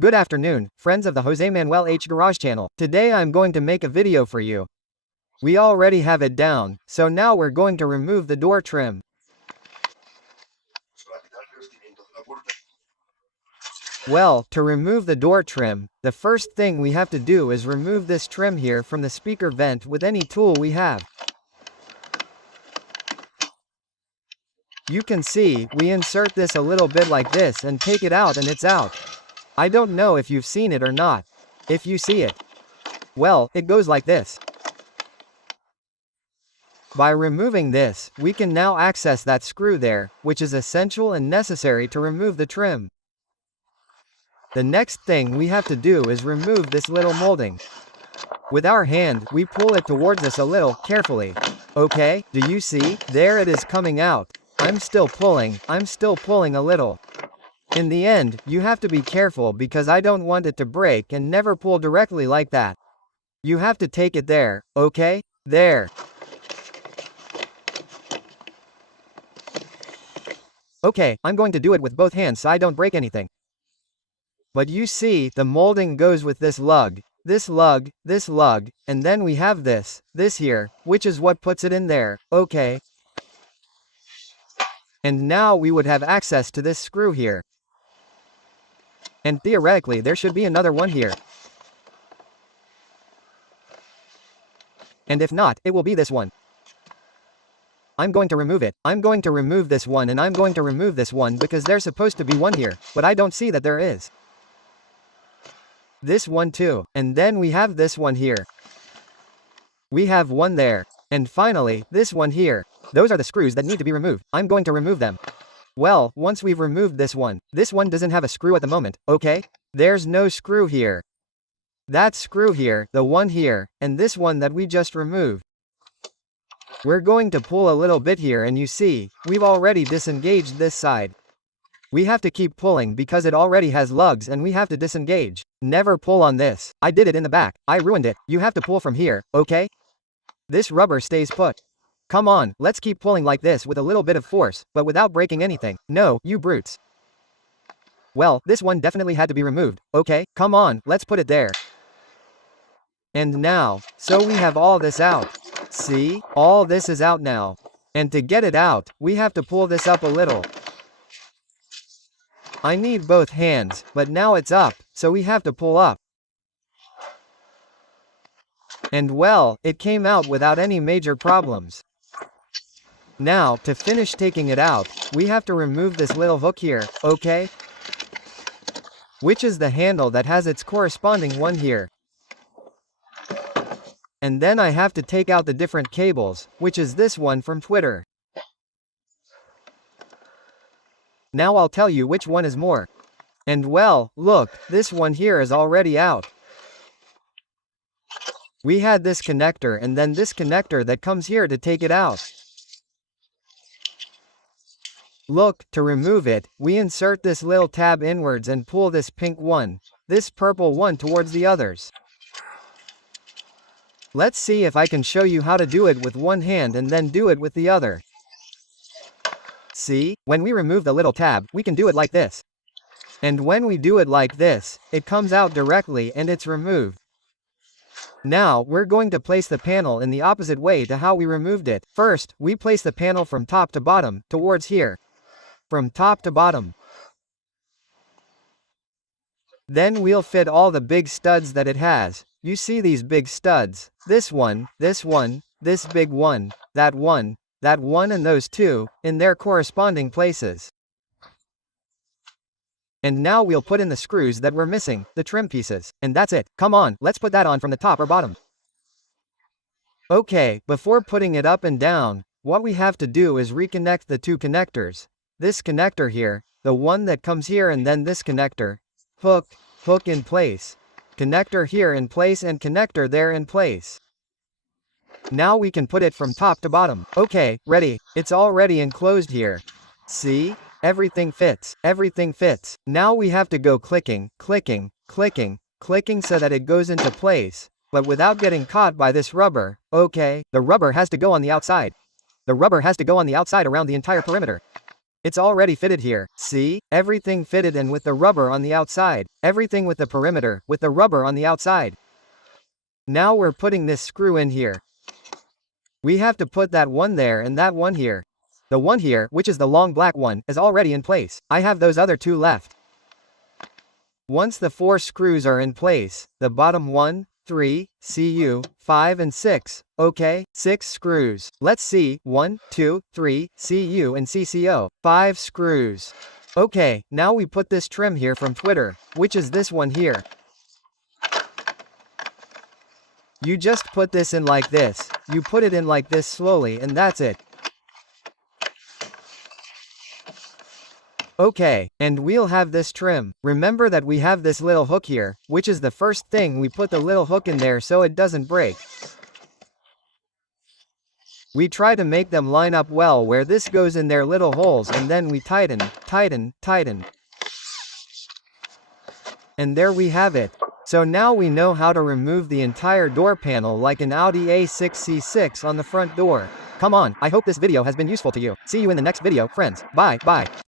Good afternoon, friends of the Jose Manuel H Garage channel. Today I'm going to make a video for you. We already have it down, so now we're going to remove the door trim. Well, to remove the door trim, the first thing we have to do is remove this trim here from the speaker vent with any tool we have. You can see, we insert this a little bit like this and take it out and it's out. I don't know if you've seen it or not. If you see it, well, it goes like this. By removing this, we can now access that screw there, which is essential and necessary to remove the trim. The next thing we have to do is remove this little molding. With our hand, we pull it towards us a little, carefully. Okay, do you see? There it is coming out. I'm still pulling a little. In the end, you have to be careful because I don't want it to break and never pull directly like that. You have to take it there, okay? There. Okay, I'm going to do it with both hands so I don't break anything. But you see, the molding goes with this lug, and then we have this here, which is what puts it in there, okay? And now we would have access to this screw here. And theoretically there should be another one here. And if not, it will be this one. I'm going to remove it. I'm going to remove this one and I'm going to remove this one because there's supposed to be one here, but I don't see that there is. This one too, and then we have this one here. We have one there. And finally, this one here. Those are the screws that need to be removed. I'm going to remove them. Well, once we've removed this one doesn't have a screw at the moment, okay? There's no screw here. That screw here, the one here, and this one that we just removed. We're going to pull a little bit here and you see, we've already disengaged this side. We have to keep pulling because it already has lugs and we have to disengage. Never pull on this. I did it in the back. I ruined it. You have to pull from here, okay? This rubber stays put. Come on, let's keep pulling like this with a little bit of force, but without breaking anything. No, you brutes. Well, this one definitely had to be removed, okay? Come on, let's put it there. And now, so we have all this out. See? All this is out now. And to get it out, we have to pull this up a little. I need both hands, but now it's up, so we have to pull up. And well, it came out without any major problems. Now, to finish taking it out, we have to remove this little hook here, okay? Which is the handle that has its corresponding one here. And then I have to take out the different cables, which is this one from Twitter. Now I'll tell you which one is more. And well, look, this one here is already out. We had this connector and then this connector that comes here to take it out. Look, to remove it, we insert this little tab inwards and pull this pink one, this purple one towards the others. Let's see if I can show you how to do it with one hand and then do it with the other. See, when we remove the little tab, we can do it like this. And when we do it like this, it comes out directly and it's removed. Now, we're going to place the panel in the opposite way to how we removed it. First, we place the panel from top to bottom, towards here. From top to bottom. Then we'll fit all the big studs that it has. You see these big studs. This one, this big one, that one, and those two, in their corresponding places. And now we'll put in the screws that we're missing, the trim pieces. And that's it. Come on, let's put that on from the top or bottom. Okay, before putting it up and down, what we have to do is reconnect the two connectors. This connector here, the one that comes here and then this connector. Hook in place. Connector here in place and connector there in place. Now we can put it from top to bottom. Okay, ready. It's already enclosed here. See? Everything fits. Everything fits. Now we have to go clicking so that it goes into place, but without getting caught by this rubber. Okay, the rubber has to go on the outside. The rubber has to go on the outside around the entire perimeter. It's already fitted here, see? Everything fitted and with the rubber on the outside. Everything with the perimeter, with the rubber on the outside. Now we're putting this screw in here. We have to put that one there and that one here. The one here, which is the long black one, is already in place. I have those other two left. Once the 4 screws are in place, the bottom 1, 3, CU, 5 and 6, okay, 6 screws. Let's see, 1, 2, 3, CU and CCO, 5 screws. Okay, now we put this trim here from Twitter, which is this one here. You just put this in like this, you put it in like this slowly and that's it. Okay, and we'll have this trim. Remember that we have this little hook here, which is the first thing we put the little hook in there so it doesn't break. We try to make them line up well where this goes in their little holes and then we tighten, tighten, tighten. And there we have it. So now we know how to remove the entire door panel like an Audi A6 C6 on the front door. Come on, I hope this video has been useful to you. See you in the next video, friends. Bye, bye.